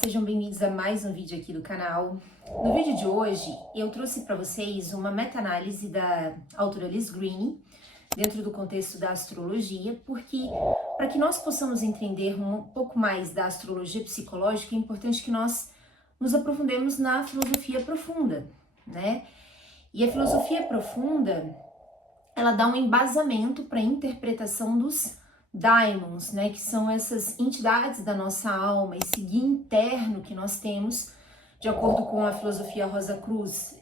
sejam bem-vindos a mais um vídeo aqui do canal. No vídeo de hoje, eu trouxe para vocês uma meta-análise da autora Liz Greene, dentro do contexto da astrologia, porque para que nós possamos entender um pouco mais da astrologia psicológica, é importante que nós nos aprofundemos na filosofia profunda, né? E a filosofia profunda, ela dá um embasamento para a interpretação dos daimons, né, que são essas entidades da nossa alma, esse guia interno que nós temos, de acordo com a filosofia Rosa Cruz.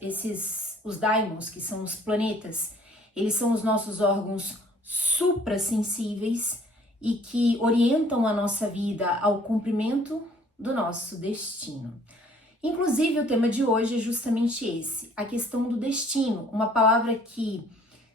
Os daimons, que são os planetas, eles são os nossos órgãos suprassensíveis e que orientam a nossa vida ao cumprimento do nosso destino. Inclusive, o tema de hoje é justamente esse, a questão do destino, uma palavra que,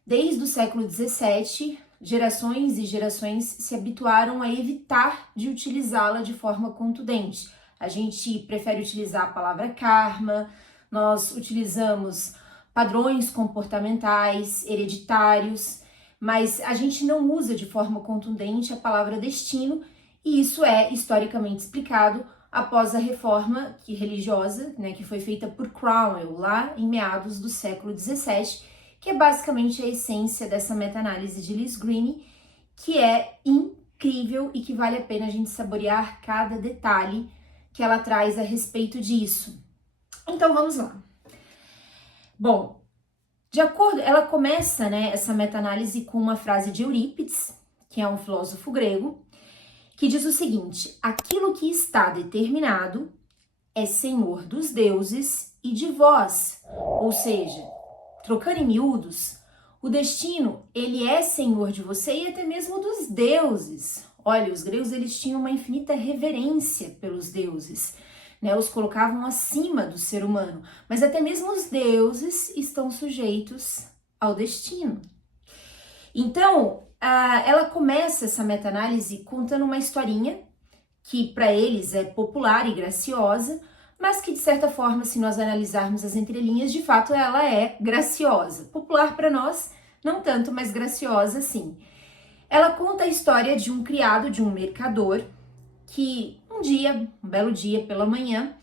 desde o século XVII, gerações e gerações se habituaram a evitar de utilizá-la de forma contundente. A gente prefere utilizar a palavra karma, nós utilizamos padrões comportamentais, hereditários, mas a gente não usa de forma contundente a palavra destino, e isso é historicamente explicado após a reforma religiosa, né, que foi feita por Cromwell lá em meados do século XVII, que é basicamente a essência dessa meta-análise de Liz Greene, que é incrível e que vale a pena a gente saborear cada detalhe que ela traz a respeito disso. Então vamos lá. Bom, ela começa, né, essa meta-análise com uma frase de Eurípides, que é um filósofo grego, que diz o seguinte: aquilo que está determinado é senhor dos deuses e de vós, ou seja, trocando em miúdos, o destino, ele é senhor de você e até mesmo dos deuses. Olha, os gregos, eles tinham uma infinita reverência pelos deuses, né? Os colocavam acima do ser humano, mas até mesmo os deuses estão sujeitos ao destino. Então, ela começa essa meta-análise contando uma historinha que para eles é popular e graciosa, mas que de certa forma, se nós analisarmos as entrelinhas, de fato ela é graciosa. Popular para nós, não tanto, mas graciosa sim. Ela conta a história de um criado, de um mercador, que um belo dia pela manhã,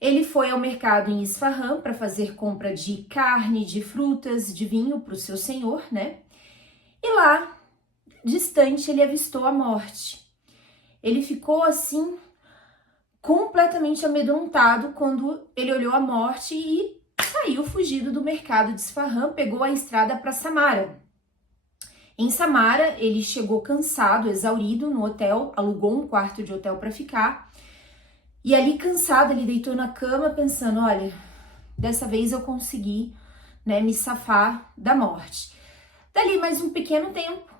ele foi ao mercado em Isfahan para fazer compra de carne, de frutas, de vinho para o seu senhor, né? E lá, distante, ele avistou a morte. Ele ficou assim, completamente amedrontado quando ele olhou a morte e saiu fugido do mercado de Isfahan, pegou a estrada para Samara. Em Samara, ele chegou cansado, exaurido no hotel, alugou um quarto de hotel para ficar, e ali cansado, ele deitou na cama pensando, olha, dessa vez eu consegui, né, me safar da morte. Dali mais um pequeno tempo,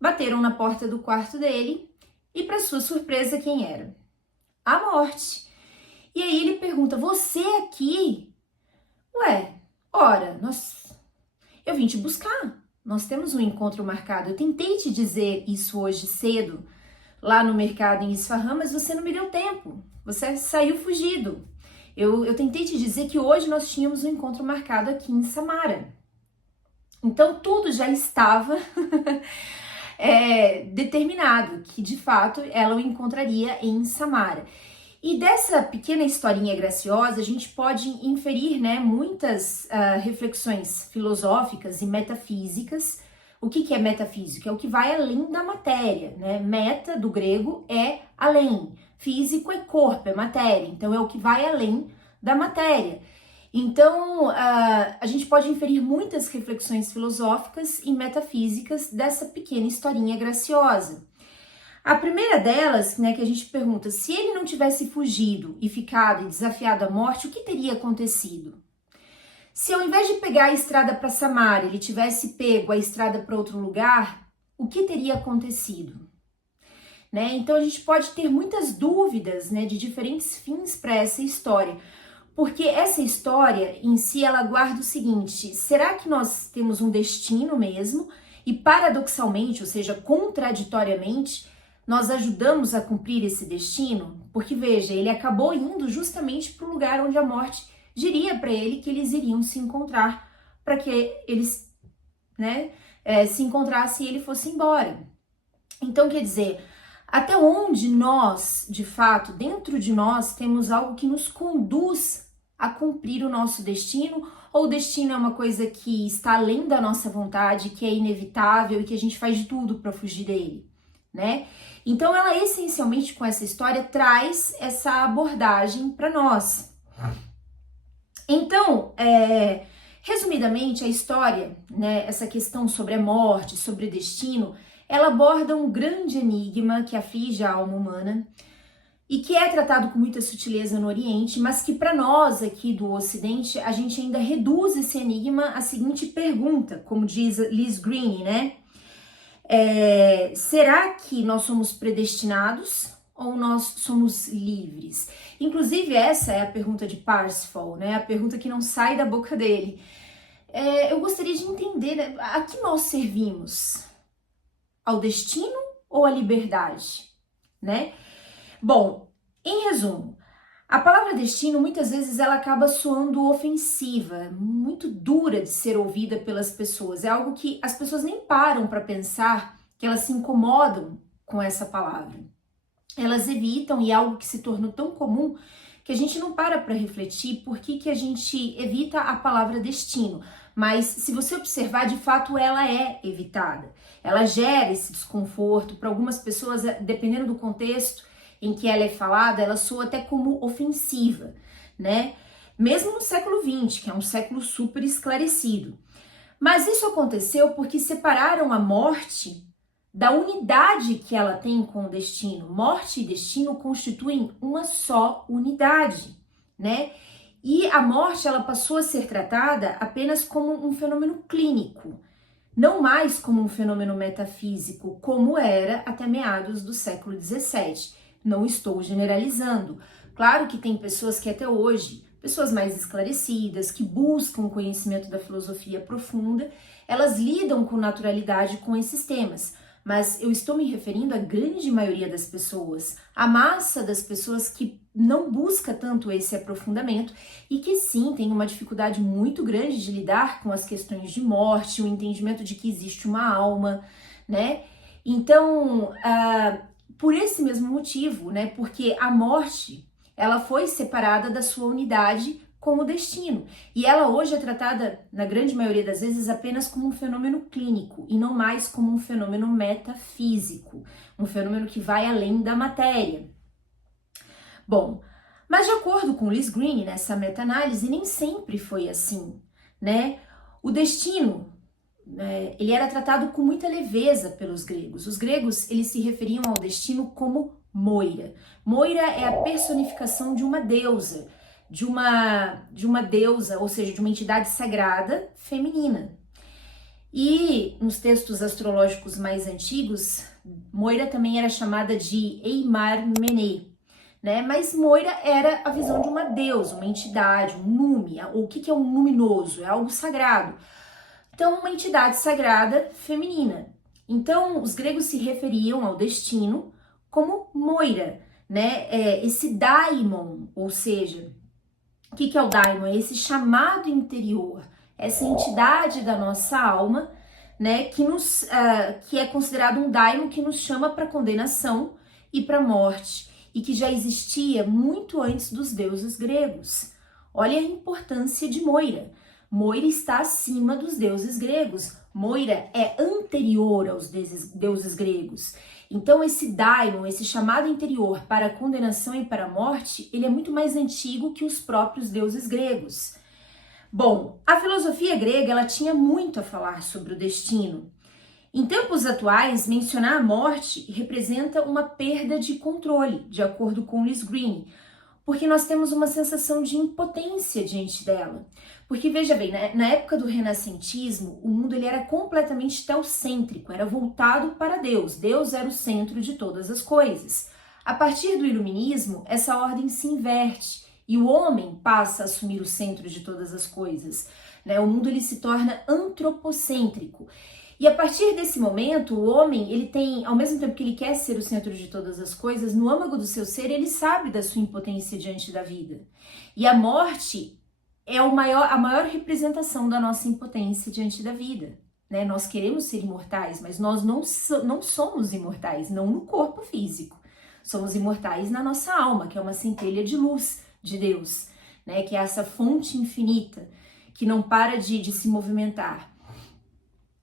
bateram na porta do quarto dele e, para sua surpresa, quem era? A morte. E aí ele pergunta, você aqui? Ué, ora, eu vim te buscar, nós temos um encontro marcado, eu tentei te dizer isso hoje cedo, lá no mercado em Isfahan, mas você não me deu tempo, você saiu fugido. Eu tentei te dizer que hoje nós tínhamos um encontro marcado aqui em Samara. Então tudo já estava determinado, que de fato ela o encontraria em Samara. E dessa pequena historinha graciosa, a gente pode inferir, né, muitas reflexões filosóficas e metafísicas. O que é metafísica? É o que vai além da matéria, né? Meta, do grego, é além. Físico é corpo, é matéria. Então, é o que vai além da matéria. Então, a gente pode inferir muitas reflexões filosóficas e metafísicas dessa pequena historinha graciosa. A primeira delas, né, que a gente pergunta, se ele não tivesse fugido e ficado e desafiado a morte, o que teria acontecido? Se ao invés de pegar a estrada para Samara, ele tivesse pego a estrada para outro lugar, o que teria acontecido? Né? Então a gente pode ter muitas dúvidas, né, de diferentes fins para essa história. Porque essa história em si, ela guarda o seguinte, será que nós temos um destino mesmo? E paradoxalmente, ou seja, contraditoriamente, nós ajudamos a cumprir esse destino? Porque veja, ele acabou indo justamente para o lugar onde a morte diria para ele que eles iriam se encontrar, para que eles, né, se encontrassem e ele fosse embora. Então, quer dizer, Até onde nós, de fato, dentro de nós, temos algo que nos conduz a cumprir o nosso destino, ou o destino é uma coisa que está além da nossa vontade, que é inevitável e que a gente faz de tudo para fugir dele, né? Então ela essencialmente com essa história traz essa abordagem para nós. Então, resumidamente, a história, né, essa questão sobre a morte, sobre o destino, ela aborda um grande enigma que aflige a alma humana e que é tratado com muita sutileza no Oriente, mas que para nós aqui do Ocidente, a gente ainda reduz esse enigma à seguinte pergunta, como diz Liz Greene, né? Será que nós somos predestinados ou nós somos livres? Inclusive essa é a pergunta de Parsifal, né? A pergunta que não sai da boca dele. Eu gostaria de entender, né, a que nós servimos? Ao destino ou à liberdade, né? Bom, em resumo, a palavra destino muitas vezes ela acaba soando ofensiva, muito dura de ser ouvida pelas pessoas. É algo que as pessoas nem param para pensar, que elas se incomodam com essa palavra. Elas evitam e é algo que se tornou tão comum que a gente não para refletir por que a gente evita a palavra destino. Mas se você observar, de fato ela é evitada. Ela gera esse desconforto para algumas pessoas, dependendo do contexto em que ela é falada, ela soa até como ofensiva, né? Mesmo no século XX, que é um século super esclarecido. Mas isso aconteceu porque separaram a morte da unidade que ela tem com o destino. Morte e destino constituem uma só unidade, né? E a morte, ela passou a ser tratada apenas como um fenômeno clínico, não mais como um fenômeno metafísico, como era até meados do século XVII. Não estou generalizando. Claro que tem pessoas que até hoje, pessoas mais esclarecidas, que buscam conhecimento da filosofia profunda, elas lidam com naturalidade com esses temas. Mas eu estou me referindo à grande maioria das pessoas, a massa das pessoas que não busca tanto esse aprofundamento e que sim tem uma dificuldade muito grande de lidar com as questões de morte, o entendimento de que existe uma alma, né? Então, por esse mesmo motivo, né? Porque a morte, ela foi separada da sua unidade com o destino. E ela hoje é tratada, na grande maioria das vezes, apenas como um fenômeno clínico e não mais como um fenômeno metafísico, um fenômeno que vai além da matéria. Bom, mas de acordo com Liz Greene, nessa meta-análise, nem sempre foi assim, né? O destino, ele era tratado com muita leveza pelos gregos. Os gregos, eles se referiam ao destino como Moira. Moira é a personificação de uma deusa, de uma deusa, ou seja, de uma entidade sagrada feminina. E nos textos astrológicos mais antigos, Moira também era chamada de Eimar Mené, né? Mas Moira era a visão de uma deusa, uma entidade, um nume. O que é um luminoso? É algo sagrado. Então, uma entidade sagrada feminina. Então, os gregos se referiam ao destino como Moira, né? Esse daimon, ou seja, o que é o daimon? É esse chamado interior, essa entidade da nossa alma, né? Que é considerado um daimon que nos chama para condenação e para morte, e que já existia muito antes dos deuses gregos. Olha a importância de Moira. Moira está acima dos deuses gregos. Moira é anterior aos deuses gregos. Então esse daimon, esse chamado interior para a condenação e para a morte, ele é muito mais antigo que os próprios deuses gregos. Bom, a filosofia grega, ela tinha muito a falar sobre o destino. Em tempos atuais, mencionar a morte representa uma perda de controle, de acordo com Liz Greene, porque nós temos uma sensação de impotência diante dela. Porque veja bem, na época do renascentismo, o mundo ele era completamente teocêntrico, era voltado para Deus. Deus era o centro de todas as coisas. A partir do iluminismo, essa ordem se inverte e o homem passa a assumir o centro de todas as coisas, né? O mundo ele se torna antropocêntrico. E a partir desse momento, o homem, ele tem, ao mesmo tempo que ele quer ser o centro de todas as coisas, no âmago do seu ser, ele sabe da sua impotência diante da vida. E a morte é a maior representação da nossa impotência diante da vida, né? Nós queremos ser imortais, mas nós não somos imortais, não no corpo físico. Somos imortais na nossa alma, que é uma centelha de luz de Deus, né? Que é essa fonte infinita, que não para de se movimentar.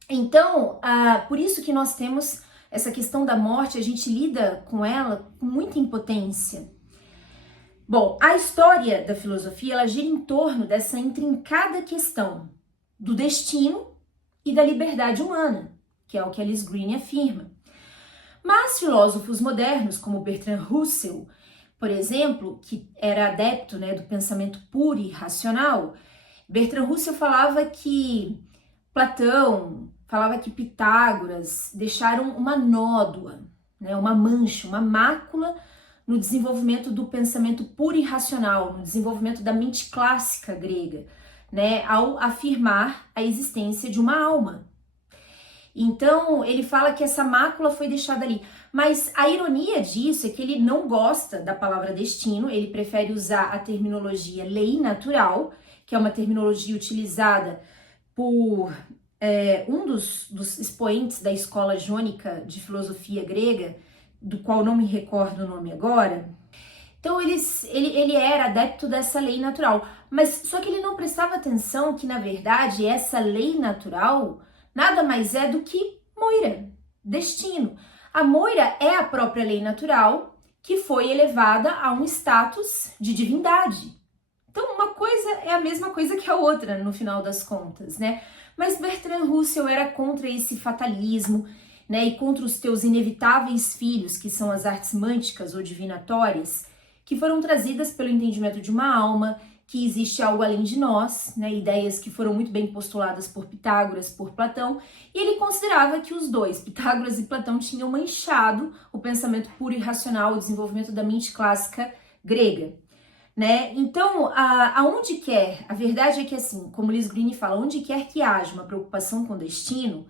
Então, por isso que nós temos essa questão da morte, a gente lida com ela com muita impotência. Bom, a história da filosofia, ela gira em torno dessa intrincada questão do destino e da liberdade humana, que é o que Alice Green afirma. Mas filósofos modernos, como Bertrand Russell, por exemplo, que era adepto, né, do pensamento puro e racional, Bertrand Russell falava que Platão, falava que Pitágoras deixaram uma nódoa, né, uma mancha, uma mácula no desenvolvimento do pensamento puro e racional, no desenvolvimento da mente clássica grega, né, ao afirmar a existência de uma alma. Então, ele fala que essa mácula foi deixada ali. Mas a ironia disso é que ele não gosta da palavra destino, ele prefere usar a terminologia lei natural, que é uma terminologia utilizada por um dos expoentes da escola jônica de filosofia grega, do qual não me recordo o nome agora. Então ele era adepto dessa lei natural, mas só que ele não prestava atenção que, na verdade, essa lei natural nada mais é do que moira, destino. A moira é a própria lei natural que foi elevada a um status de divindade. Então, uma coisa é a mesma coisa que a outra, no final das contas, né? Mas Bertrand Russell era contra esse fatalismo, né? E contra os teus inevitáveis filhos, que são as artes mânticas ou divinatórias, que foram trazidas pelo entendimento de uma alma, que existe algo além de nós, né? Ideias que foram muito bem postuladas por Pitágoras, por Platão, e ele considerava que os dois, Pitágoras e Platão, tinham manchado o pensamento puro e racional, o desenvolvimento da mente clássica grega. Né? Então, aonde quer, a verdade é que assim, como Alice Green fala, onde quer que haja uma preocupação com o destino,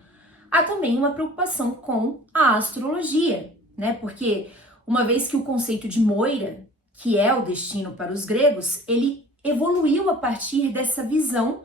há também uma preocupação com a astrologia, né? Porque uma vez que o conceito de Moira, que é o destino para os gregos, ele evoluiu a partir dessa visão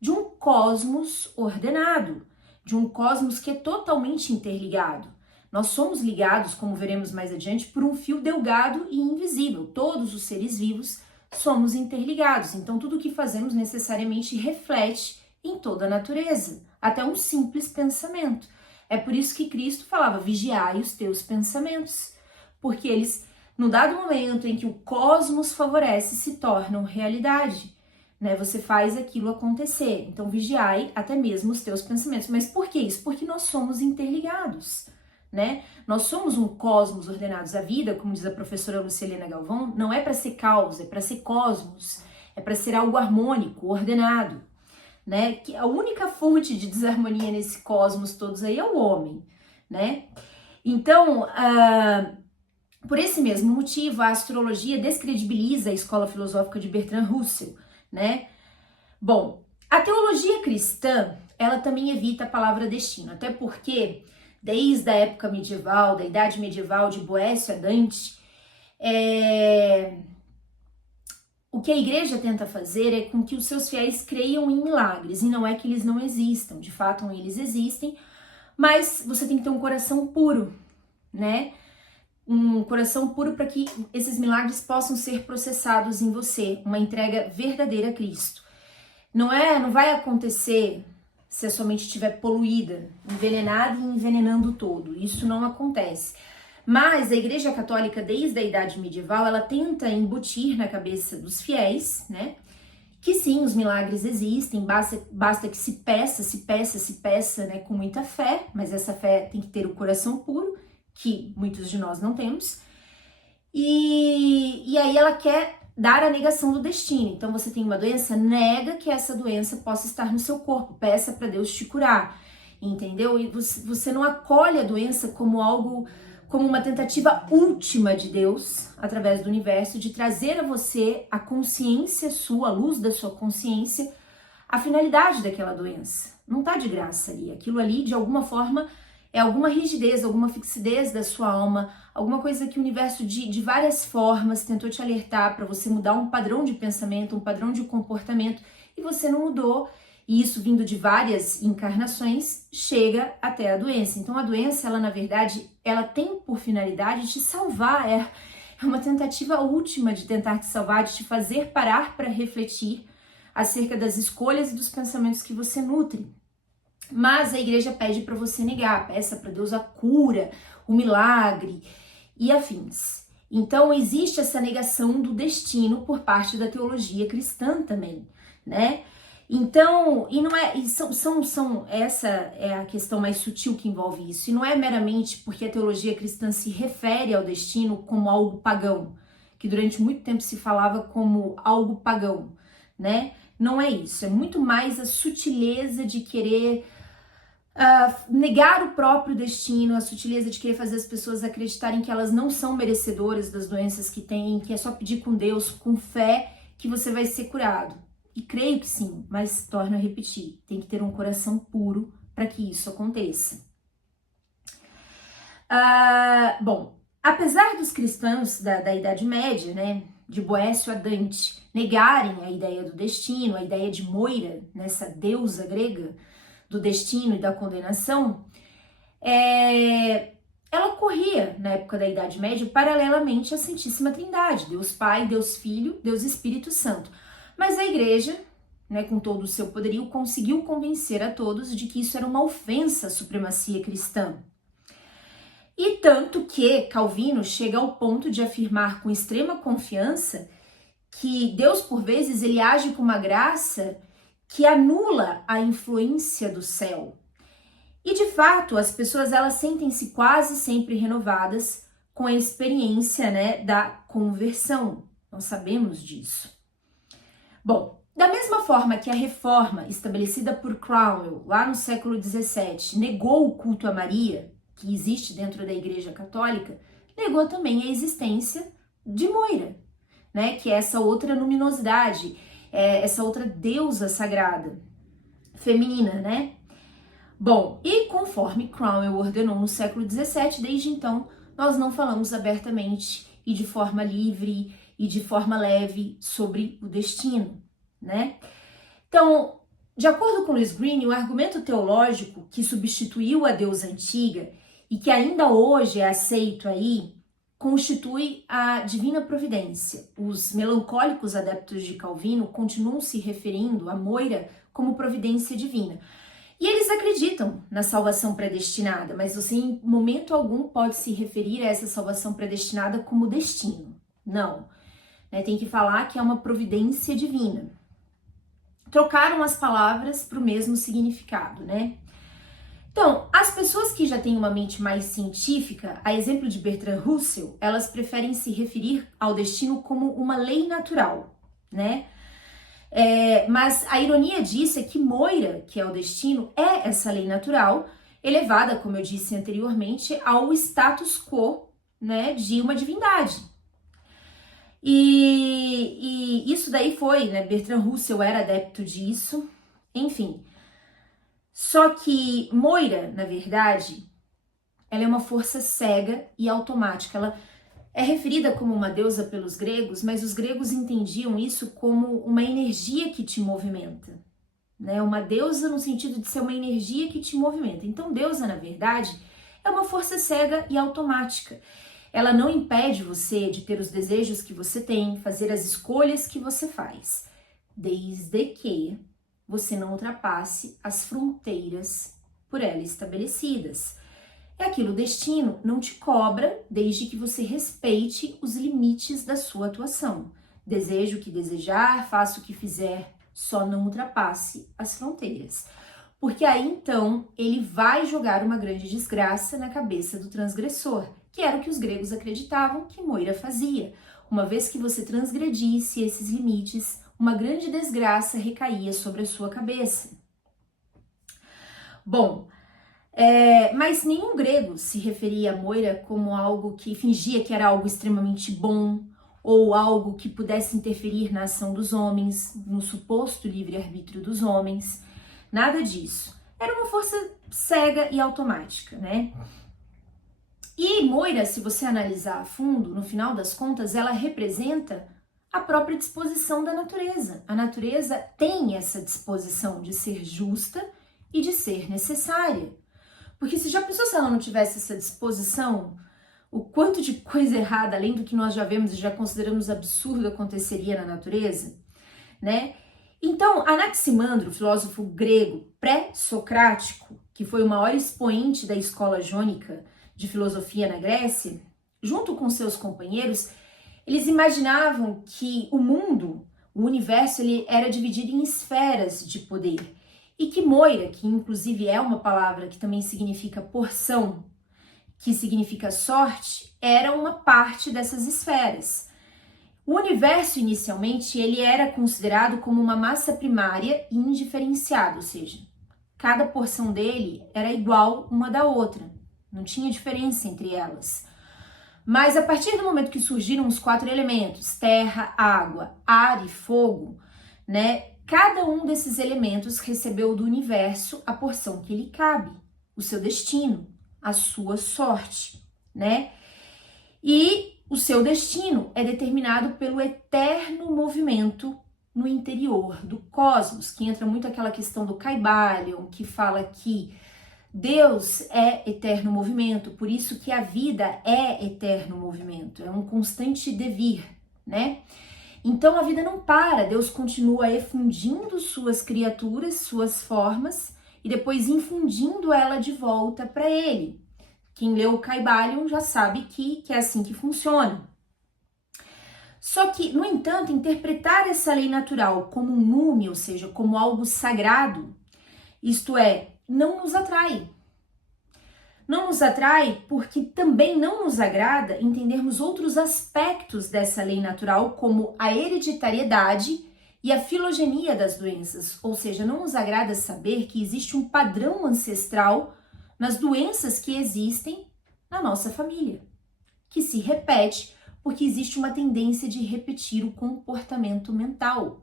de um cosmos ordenado, de um cosmos que é totalmente interligado. Nós somos ligados, como veremos mais adiante, por um fio delgado e invisível. Todos os seres vivos somos interligados. Então, tudo o que fazemos necessariamente reflete em toda a natureza, até um simples pensamento. É por isso que Cristo falava, vigiai os teus pensamentos, porque eles, no dado momento em que o cosmos favorece, se tornam realidade. Né? Você faz aquilo acontecer. Então, vigiai até mesmo os teus pensamentos. Mas por que isso? Porque nós somos interligados. Né? Nós somos um cosmos ordenados. A vida, como diz a professora Lucilena Galvão, não é para ser caos, é para ser cosmos, é para ser algo harmônico, ordenado, né? Que a única fonte de desarmonia nesse cosmos todos aí é o homem, né? Então, por esse mesmo motivo, a astrologia descredibiliza a escola filosófica de Bertrand Russell, né? Bom, a teologia cristã, ela também evita a palavra destino, até porque desde a época medieval, da idade medieval, de Boécio a Dante, o que a igreja tenta fazer é com que os seus fiéis creiam em milagres, e não é que eles não existam, de fato eles existem, mas você tem que ter um coração puro, né? Um coração puro para que esses milagres possam ser processados em você, uma entrega verdadeira a Cristo. Não vai acontecer se a sua mente estiver poluída, envenenada e envenenando todo. Isso não acontece. Mas a Igreja Católica, desde a Idade Medieval, ela tenta embutir na cabeça dos fiéis, né? Que sim, os milagres existem, basta que se peça, né? Com muita fé, mas essa fé tem que ter o coração puro, que muitos de nós não temos. E aí ela quer dar a negação do destino. Então você tem uma doença, nega que essa doença possa estar no seu corpo, peça para Deus te curar, entendeu? E você não acolhe a doença como algo, como uma tentativa última de Deus, através do universo, de trazer a você a consciência sua, a luz da sua consciência, a finalidade daquela doença. Não tá de graça ali, aquilo ali de alguma forma é alguma rigidez, alguma fixidez da sua alma, alguma coisa que o universo de várias formas tentou te alertar para você mudar um padrão de pensamento, um padrão de comportamento, e você não mudou, e isso vindo de várias encarnações, chega até a doença. Então a doença, ela na verdade, ela tem por finalidade te salvar, é uma tentativa última de tentar te salvar, de te fazer parar para refletir acerca das escolhas e dos pensamentos que você nutre. Mas a igreja pede para você negar, peça para Deus a cura, o milagre e afins. Então existe essa negação do destino por parte da teologia cristã também, né? Então, e não é, essa é a questão mais sutil que envolve isso. E não é meramente porque a teologia cristã se refere ao destino como algo pagão, que durante muito tempo se falava como algo pagão, né? Não é isso, é muito mais a sutileza de querer negar o próprio destino, a sutileza de querer fazer as pessoas acreditarem que elas não são merecedoras das doenças que têm, que é só pedir com Deus, com fé, que você vai ser curado. E creio que sim, mas torno a repetir, tem que ter um coração puro para que isso aconteça. Bom, apesar dos cristãos da Idade Média, né, de Boécio a Dante, negarem a ideia do destino, a ideia de Moira, nessa deusa grega, do destino e da condenação, ela corria, na época da Idade Média, paralelamente à Santíssima Trindade, Deus Pai, Deus Filho, Deus Espírito Santo. Mas a igreja, né, com todo o seu poderio, conseguiu convencer a todos de que isso era uma ofensa à supremacia cristã. E tanto que Calvino chega ao ponto de afirmar com extrema confiança que Deus, por vezes, ele age com uma graça que anula a influência do céu. E de fato, as pessoas elas sentem-se quase sempre renovadas com a experiência, né, da conversão. Nós sabemos disso. Bom, da mesma forma que a reforma estabelecida por Cromwell lá no século XVII negou o culto a Maria, que existe dentro da Igreja Católica, negou também a existência de Moira, né, que é essa outra luminosidade, essa outra deusa sagrada, feminina, né? Bom, e conforme Cromwell ordenou no século XVII, desde então nós não falamos abertamente e de forma livre e de forma leve sobre o destino, né? Então, de acordo com Louis Green, o argumento teológico que substituiu a deusa antiga e que ainda hoje é aceito aí, constitui a divina providência. Os melancólicos adeptos de Calvino continuam se referindo a Moira como providência divina. E eles acreditam na salvação predestinada, mas você em momento algum pode se referir a essa salvação predestinada como destino. Não. Né? Tem que falar que é uma providência divina. Trocaram as palavras para o mesmo significado, né? Então, as pessoas que já têm uma mente mais científica, a exemplo de Bertrand Russell, elas preferem se referir ao destino como uma lei natural, né? Mas a ironia disso é que Moira, que é o destino, é essa lei natural, elevada, como eu disse anteriormente, ao status quo, né, de uma divindade. E isso daí foi, né, Bertrand Russell era adepto disso, enfim. Só que Moira, na verdade, ela é uma força cega e automática. Ela é referida como uma deusa pelos gregos, mas os gregos entendiam isso como uma energia que te movimenta, né? Uma deusa no sentido de ser uma energia que te movimenta. Então, deusa, na verdade, é uma força cega e automática. Ela não impede você de ter os desejos que você tem, fazer as escolhas que você faz, desde que você não ultrapasse as fronteiras por ela estabelecidas. É aquilo, o destino não te cobra desde que você respeite os limites da sua atuação. Desejo o que desejar, faça o que fizer, só não ultrapasse as fronteiras. Porque aí então ele vai jogar uma grande desgraça na cabeça do transgressor, que era o que os gregos acreditavam que Moira fazia. Uma vez que você transgredisse esses limites, uma grande desgraça recaía sobre a sua cabeça. Bom, mas nenhum grego se referia a Moira como algo que fingia que era algo extremamente bom ou algo que pudesse interferir na ação dos homens, no suposto livre-arbítrio dos homens. Nada disso. Era uma força cega e automática, né? E Moira, se você analisar a fundo, no final das contas, ela representa a própria disposição da natureza. A natureza tem essa disposição de ser justa e de ser necessária. Porque se já pensou se ela não tivesse essa disposição, o quanto de coisa errada, além do que nós já vemos e já consideramos absurdo, aconteceria na natureza, né? Então, Anaximandro, filósofo grego pré-socrático, que foi o maior expoente da escola jônica de filosofia na Grécia, junto com seus companheiros, eles imaginavam que o mundo, o universo, ele era dividido em esferas de poder. E que Moira, que inclusive é uma palavra que também significa porção, que significa sorte, era uma parte dessas esferas. O universo, inicialmente, ele era considerado como uma massa primária e indiferenciada, ou seja, cada porção dele era igual uma da outra, não tinha diferença entre elas. Mas a partir do momento que surgiram os 4 elementos, terra, água, ar e fogo, né, cada um desses elementos recebeu do universo a porção que lhe cabe, o seu destino, a sua sorte, né? E o seu destino é determinado pelo eterno movimento no interior do cosmos, que entra muito aquela questão do Kybalion, que fala que Deus é eterno movimento, por isso que a vida é eterno movimento, é um constante devir, né? Então a vida não para, Deus continua efundindo suas criaturas, suas formas, e depois infundindo ela de volta para ele. Quem leu o Kybalion já sabe que é assim que funciona. Só que, no entanto, interpretar essa lei natural como um nume, ou seja, como algo sagrado, isto é, não nos atrai. Não nos atrai porque também não nos agrada entendermos outros aspectos dessa lei natural, como a hereditariedade e a filogenia das doenças. Ou seja, não nos agrada saber que existe um padrão ancestral nas doenças que existem na nossa família, que se repete porque existe uma tendência de repetir o comportamento mental.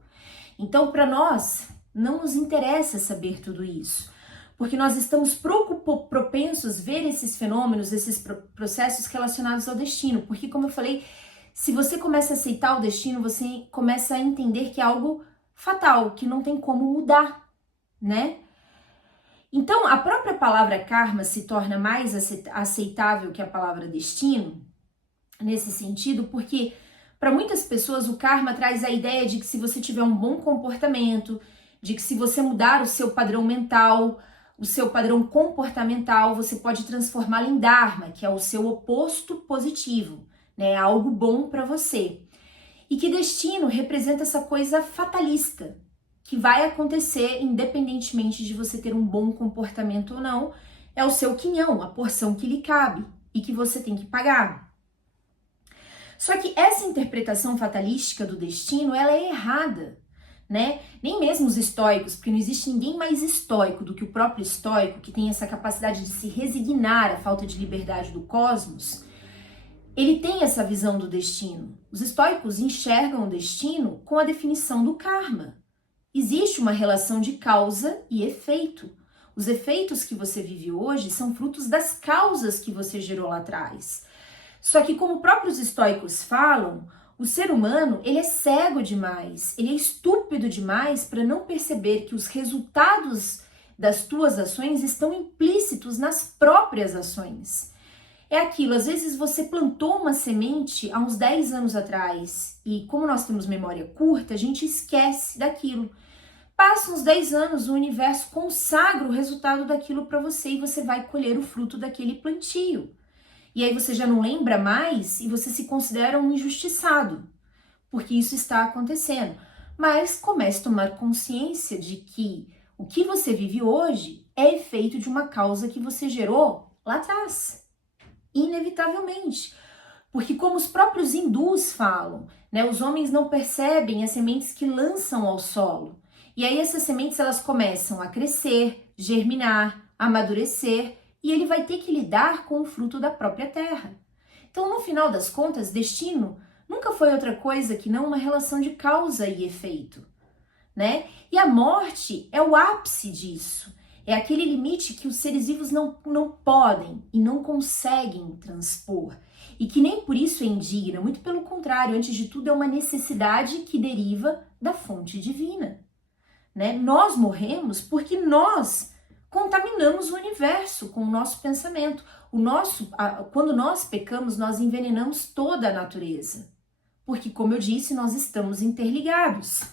Então, para nós, não nos interessa saber tudo isso, porque nós estamos propensos a ver esses fenômenos, esses processos relacionados ao destino, porque, como eu falei, se você começa a aceitar o destino, você começa a entender que é algo fatal, que não tem como mudar, né? Então, a própria palavra karma se torna mais aceitável que a palavra destino, nesse sentido, porque para muitas pessoas o karma traz a ideia de que se você tiver um bom comportamento, de que se você mudar o seu padrão mental, o seu padrão comportamental, você pode transformá-lo em dharma, que é o seu oposto positivo, né? Algo bom para você. E que destino representa essa coisa fatalista, que vai acontecer independentemente de você ter um bom comportamento ou não, é o seu quinhão, a porção que lhe cabe e que você tem que pagar. Só que essa interpretação fatalística do destino, ela é errada, né? Nem mesmo os estoicos, porque não existe ninguém mais estoico do que o próprio estoico, que tem essa capacidade de se resignar à falta de liberdade do cosmos, ele tem essa visão do destino. Os estoicos enxergam o destino com a definição do karma. Existe uma relação de causa e efeito. Os efeitos que você vive hoje são frutos das causas que você gerou lá atrás. Só que, como próprios estoicos falam, o ser humano, ele é cego demais, ele é estúpido demais para não perceber que os resultados das tuas ações estão implícitos nas próprias ações. É aquilo, às vezes você plantou uma semente há uns 10 anos atrás e como nós temos memória curta, a gente esquece daquilo. Passa uns 10 anos, o universo consagra o resultado daquilo para você e você vai colher o fruto daquele plantio. E aí você já não lembra mais e você se considera um injustiçado, porque isso está acontecendo. Mas comece a tomar consciência de que o que você vive hoje é efeito de uma causa que você gerou lá atrás, inevitavelmente. Porque como os próprios hindus falam, né, os homens não percebem as sementes que lançam ao solo. E aí essas sementes elas começam a crescer, germinar, amadurecer, e ele vai ter que lidar com o fruto da própria terra. Então, no final das contas, destino nunca foi outra coisa que não uma relação de causa e efeito, né? E a morte é o ápice disso. É aquele limite que os seres vivos não podem e não conseguem transpor. E que nem por isso é indigna, muito pelo contrário, antes de tudo é uma necessidade que deriva da fonte divina. Né? Nós morremos porque nós contaminamos o universo com o nosso pensamento. Quando nós pecamos, nós envenenamos toda a natureza. Porque, como eu disse, nós estamos interligados.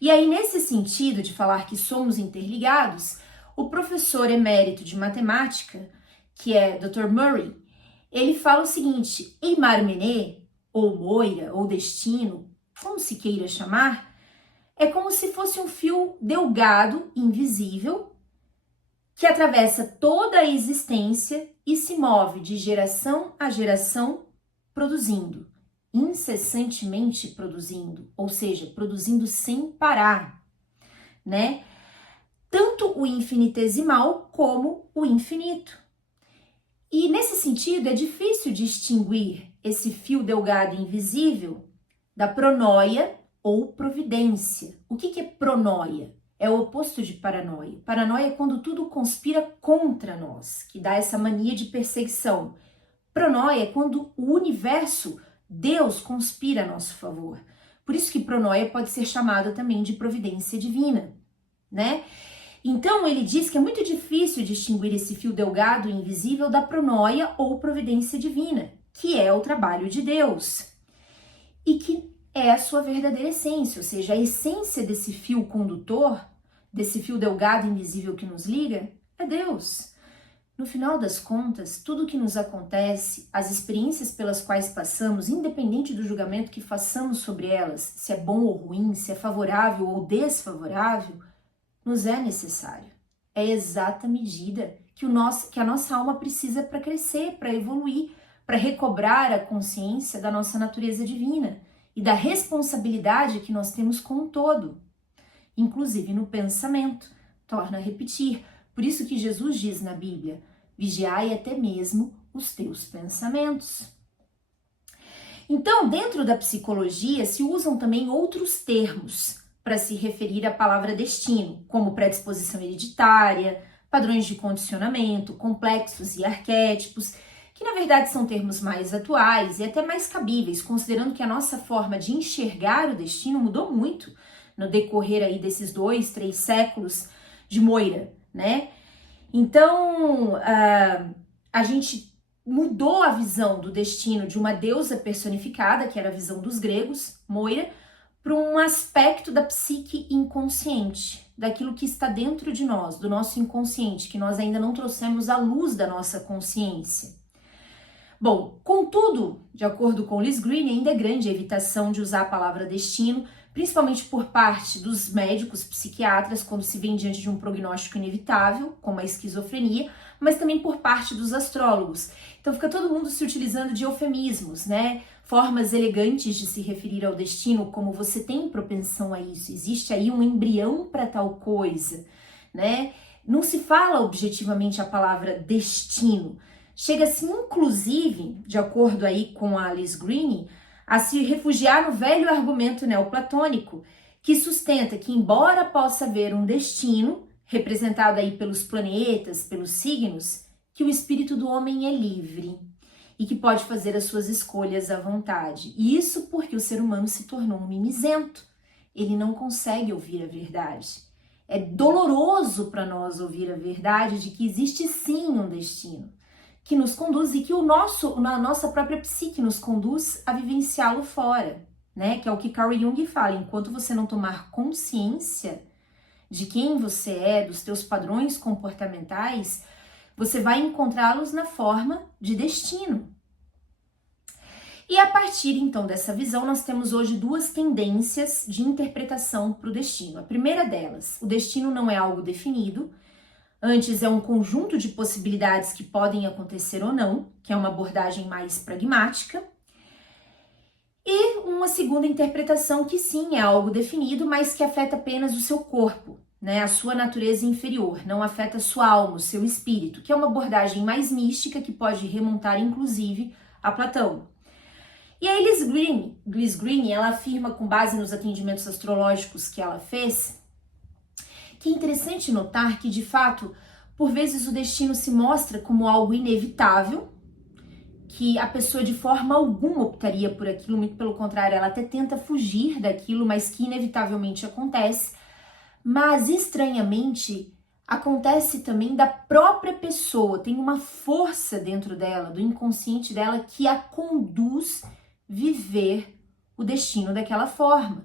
E aí, nesse sentido de falar que somos interligados, o professor emérito de matemática, que é Dr. Murray, ele fala o seguinte: Eimarmené, ou Moira, ou destino, como se queira chamar, é como se fosse um fio delgado, invisível, que atravessa toda a existência e se move de geração a geração, produzindo, incessantemente produzindo, ou seja, produzindo sem parar, né? Tanto o infinitesimal como o infinito. E nesse sentido é difícil distinguir esse fio delgado invisível da pronoia ou providência. O que é pronoia? É o oposto de paranoia. Paranoia é quando tudo conspira contra nós, que dá essa mania de perseguição. Pronoia é quando o universo, Deus, conspira a nosso favor. Por isso que pronoia pode ser chamada também de providência divina, né? Então ele diz que é muito difícil distinguir esse fio delgado e invisível da pronoia ou providência divina, que é o trabalho de Deus. E que é a sua verdadeira essência, ou seja, a essência desse fio condutor, desse fio delgado invisível que nos liga, é Deus. No final das contas, tudo o que nos acontece, as experiências pelas quais passamos, independente do julgamento que façamos sobre elas, se é bom ou ruim, se é favorável ou desfavorável, nos é necessário. É a exata medida que a nossa alma precisa para crescer, para evoluir, para recobrar a consciência da nossa natureza divina e da responsabilidade que nós temos com o todo, inclusive no pensamento. Torna a repetir. Por isso que Jesus diz na Bíblia: vigiai até mesmo os teus pensamentos. Então, dentro da psicologia, se usam também outros termos para se referir à palavra destino, como predisposição hereditária, padrões de condicionamento, complexos e arquétipos, que na verdade são termos mais atuais e até mais cabíveis, considerando que a nossa forma de enxergar o destino mudou muito no decorrer aí desses 2, 3 séculos de Moira, né? Então, a gente mudou a visão do destino de uma deusa personificada, que era a visão dos gregos, Moira, para um aspecto da psique inconsciente, daquilo que está dentro de nós, do nosso inconsciente, que nós ainda não trouxemos à luz da nossa consciência. Bom, contudo, de acordo com Liz Greene, ainda é grande a evitação de usar a palavra destino, principalmente por parte dos médicos psiquiatras, quando se vem diante de um prognóstico inevitável, como a esquizofrenia, mas também por parte dos astrólogos. Então fica todo mundo se utilizando de eufemismos, né? Formas elegantes de se referir ao destino, como você tem propensão a isso, existe aí um embrião para tal coisa, né? Não se fala objetivamente a palavra destino. Chega-se, inclusive, de acordo aí com a Liz Greene, a se refugiar no velho argumento neoplatônico, que sustenta que, embora possa haver um destino, representado aí pelos planetas, pelos signos, que o espírito do homem é livre e que pode fazer as suas escolhas à vontade. E isso porque o ser humano se tornou um mimizento. Ele não consegue ouvir a verdade. É doloroso para nós ouvir a verdade de que existe sim um destino que nos conduz e que na nossa própria psique nos conduz a vivenciá-lo fora, né? Que é o que Carl Jung fala: enquanto você não tomar consciência de quem você é, dos teus padrões comportamentais, você vai encontrá-los na forma de destino. E a partir então dessa visão, nós temos hoje duas tendências de interpretação para o destino. A primeira delas: o destino não é algo definido, antes é um conjunto de possibilidades que podem acontecer ou não, que é uma abordagem mais pragmática. E uma segunda interpretação que sim, é algo definido, mas que afeta apenas o seu corpo, né? A sua natureza inferior, não afeta a sua alma, o seu espírito, que é uma abordagem mais mística que pode remontar inclusive a Platão. E aí Liz Greene, ela afirma, com base nos atendimentos astrológicos que ela fez, que é interessante notar que, de fato, por vezes o destino se mostra como algo inevitável, que a pessoa de forma alguma optaria por aquilo, muito pelo contrário, ela até tenta fugir daquilo, mas que inevitavelmente acontece. Mas, estranhamente, acontece também da própria pessoa, tem uma força dentro dela, do inconsciente dela, que a conduz viver o destino daquela forma,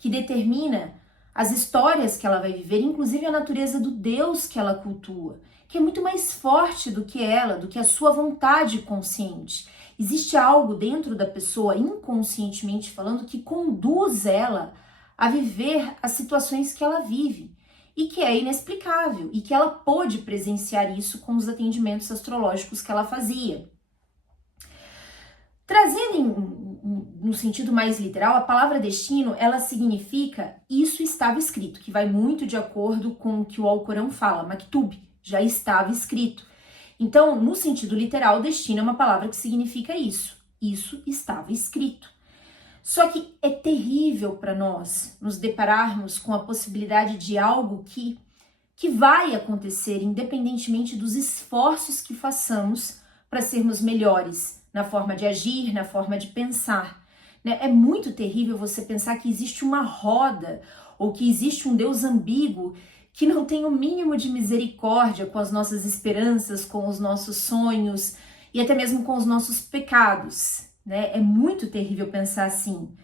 que determina as histórias que ela vai viver, inclusive a natureza do Deus que ela cultua, que é muito mais forte do que ela, do que a sua vontade consciente. Existe algo dentro da pessoa, inconscientemente falando, que conduz ela a viver as situações que ela vive e que é inexplicável e que ela pôde presenciar isso com os atendimentos astrológicos que ela fazia. Trazendo no sentido mais literal, a palavra destino, ela significa isso estava escrito, que vai muito de acordo com o que o Alcorão fala, maktub, já estava escrito. Então, no sentido literal, destino é uma palavra que significa isso estava escrito. Só que é terrível para nós nos depararmos com a possibilidade de algo que vai acontecer, independentemente dos esforços que façamos para sermos melhores na forma de agir, na forma de pensar. Né? É muito terrível você pensar que existe uma roda ou que existe um Deus ambíguo que não tem o mínimo de misericórdia com as nossas esperanças, com os nossos sonhos e até mesmo com os nossos pecados. Né? É muito terrível pensar assim.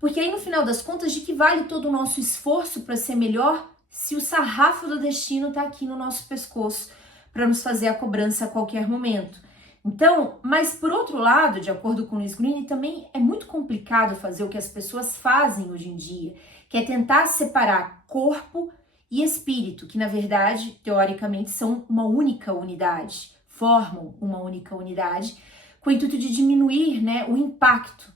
Porque aí no final das contas, de que vale todo o nosso esforço para ser melhor se o sarrafo do destino está aqui no nosso pescoço para nos fazer a cobrança a qualquer momento? Então, mas por outro lado, de acordo com Luiz Green, também é muito complicado fazer o que as pessoas fazem hoje em dia, que é tentar separar corpo e espírito, que na verdade, teoricamente, são uma única unidade, formam uma única unidade, com o intuito de diminuir, né, o impacto,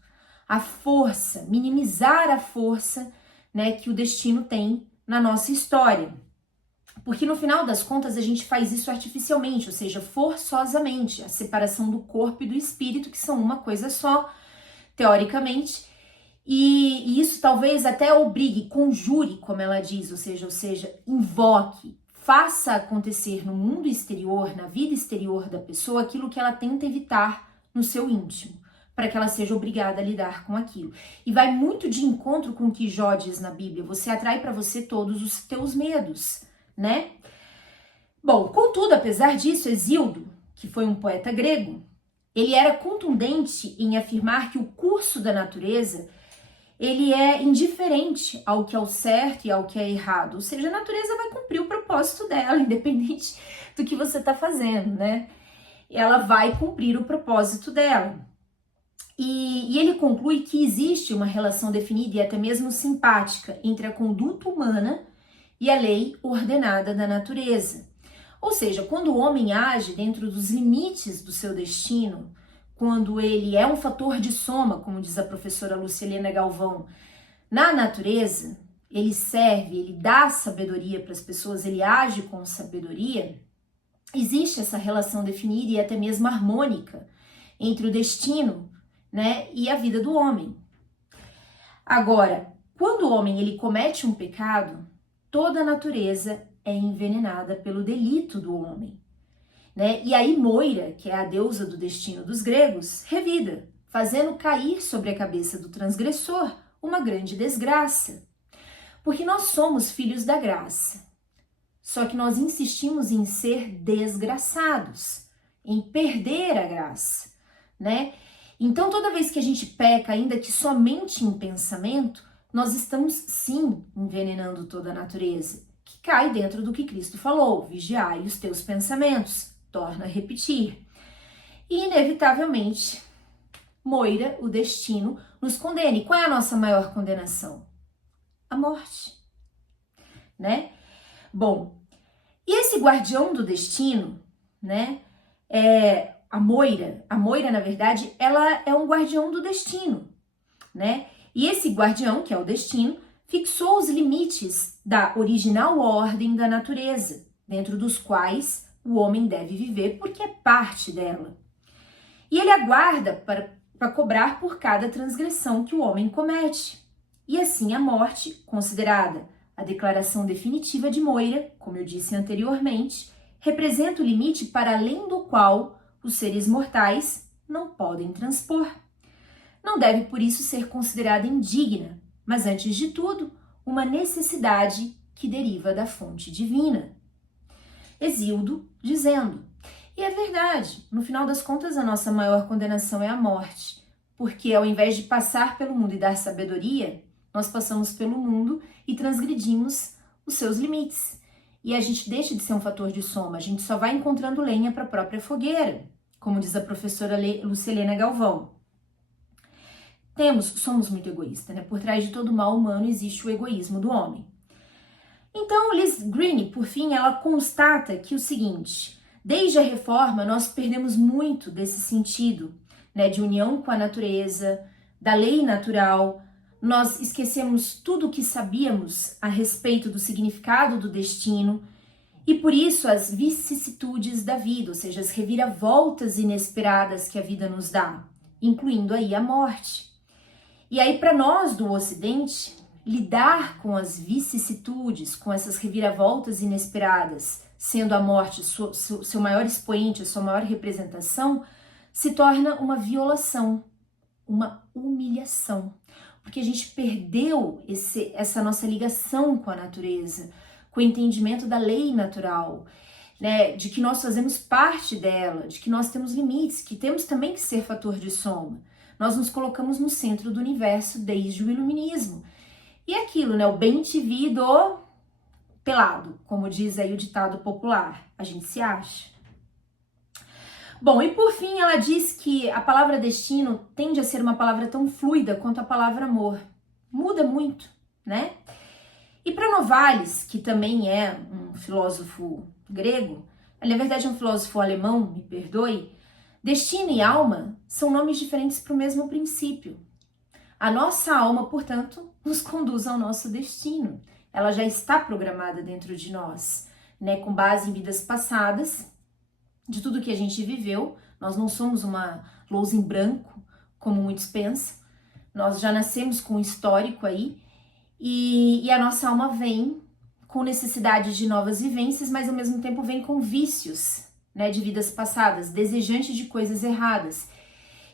a força, minimizar a força, né, que o destino tem na nossa história. Porque no final das contas a gente faz isso artificialmente, ou seja, forçosamente, a separação do corpo e do espírito, que são uma coisa só, teoricamente, e isso talvez até obrigue, conjure, como ela diz, ou seja, invoque, faça acontecer no mundo exterior, na vida exterior da pessoa, aquilo que ela tenta evitar no seu íntimo, para que ela seja obrigada a lidar com aquilo. E vai muito de encontro com o que Jó diz na Bíblia, você atrai para você todos os teus medos, né? Bom, contudo, apesar disso, Hesíodo, que foi um poeta grego, ele era contundente em afirmar que o curso da natureza, ele é indiferente ao que é o certo e ao que é errado, ou seja, a natureza vai cumprir o propósito dela, independente do que você está fazendo, né? Ela vai cumprir o propósito dela. E ele conclui que existe uma relação definida e até mesmo simpática entre a conduta humana e a lei ordenada da natureza. Ou seja, quando o homem age dentro dos limites do seu destino, quando ele é um fator de soma, como diz a professora Lucilena Galvão, na natureza, ele serve, ele dá sabedoria para as pessoas, ele age com sabedoria, existe essa relação definida e até mesmo harmônica entre o destino, né, e a vida do homem. Agora, quando o homem ele comete um pecado, toda a natureza é envenenada pelo delito do homem, né? E aí Moira, que é a deusa do destino dos gregos, revida, fazendo cair sobre a cabeça do transgressor uma grande desgraça. Porque nós somos filhos da graça, só que nós insistimos em ser desgraçados, em perder a graça, né? Então toda vez que a gente peca, ainda que somente em pensamento, nós estamos sim envenenando toda a natureza, que cai dentro do que Cristo falou, vigiai os teus pensamentos, torna a repetir. E inevitavelmente, Moira, o destino, nos condena. E qual é a nossa maior condenação? A morte, né? Bom, e esse guardião do destino, né, a Moira, na verdade, ela é um guardião do destino, né? E esse guardião, que é o destino, fixou os limites da original ordem da natureza, dentro dos quais o homem deve viver, porque é parte dela. E ele aguarda para cobrar por cada transgressão que o homem comete. E assim a morte, considerada A declaração definitiva de Moira, como eu disse anteriormente, representa o limite para além do qual os seres mortais não podem transpor. Não deve, por isso, ser considerada indigna, mas, antes de tudo, uma necessidade que deriva da fonte divina. Hesíodo dizendo: e é verdade, no final das contas, a nossa maior condenação é a morte, porque ao invés de passar pelo mundo e dar sabedoria, nós passamos pelo mundo e transgredimos os seus limites. E a gente deixa de ser um fator de soma, a gente só vai encontrando lenha para a própria fogueira, como diz a professora Lucilena Galvão. Somos muito egoístas, né? Por trás de todo mal humano existe o egoísmo do homem. Então, Liz Greene, por fim, ela constata que o seguinte: desde a reforma, nós perdemos muito desse sentido, né, de união com a natureza, da lei natural. Nós esquecemos tudo o que sabíamos a respeito do significado do destino e, por isso, as vicissitudes da vida, ou seja, as reviravoltas inesperadas que a vida nos dá, incluindo aí a morte. E aí, para nós do Ocidente, lidar com as vicissitudes, com essas reviravoltas inesperadas, sendo a morte seu maior expoente, a sua maior representação, se torna uma violação, uma humilhação, porque a gente perdeu essa nossa ligação com a natureza, com o entendimento da lei natural, né, de que nós fazemos parte dela, de que nós temos limites, que temos também que ser fator de soma. Nós nos colocamos no centro do universo desde o iluminismo. E é aquilo, né, o bem te vi do pelado, como diz aí o ditado popular, a gente se acha. Bom, e por fim ela diz que a palavra destino tende a ser uma palavra tão fluida quanto a palavra amor. Muda muito, né? E para Novalis, que também é um filósofo grego, na verdade é um filósofo alemão, me perdoe, destino e alma são nomes diferentes para o mesmo princípio. A nossa alma, portanto, nos conduz ao nosso destino. Ela já está programada dentro de nós, né? Com base em vidas passadas, de tudo que a gente viveu. Nós não somos uma lousa em branco, como muitos pensam. Nós já nascemos com um histórico aí, e a nossa alma vem com necessidade de novas vivências, mas ao mesmo tempo vem com vícios, né, de vidas passadas, desejante de coisas erradas.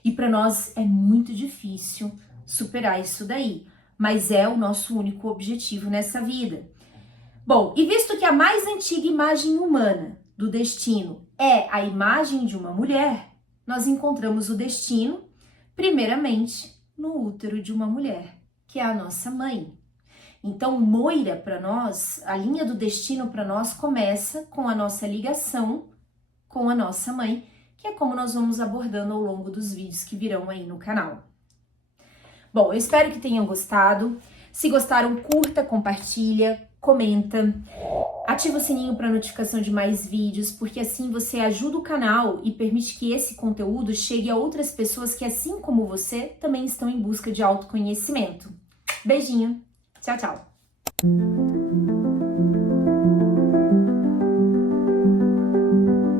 E para nós é muito difícil superar isso daí, mas é o nosso único objetivo nessa vida. Bom, e visto que a mais antiga imagem humana do destino é a imagem de uma mulher, nós encontramos o destino, primeiramente, no útero de uma mulher, que é a nossa mãe. Então, Moira, para nós, a linha do destino para nós começa com a nossa ligação com a nossa mãe, que é como nós vamos abordando ao longo dos vídeos que virão aí no canal. Bom, eu espero que tenham gostado. Se gostaram, curta, compartilha, comenta, ativa o sininho para notificação de mais vídeos, porque assim você ajuda o canal e permite que esse conteúdo chegue a outras pessoas que, assim como você, também estão em busca de autoconhecimento. Beijinho, tchau, tchau!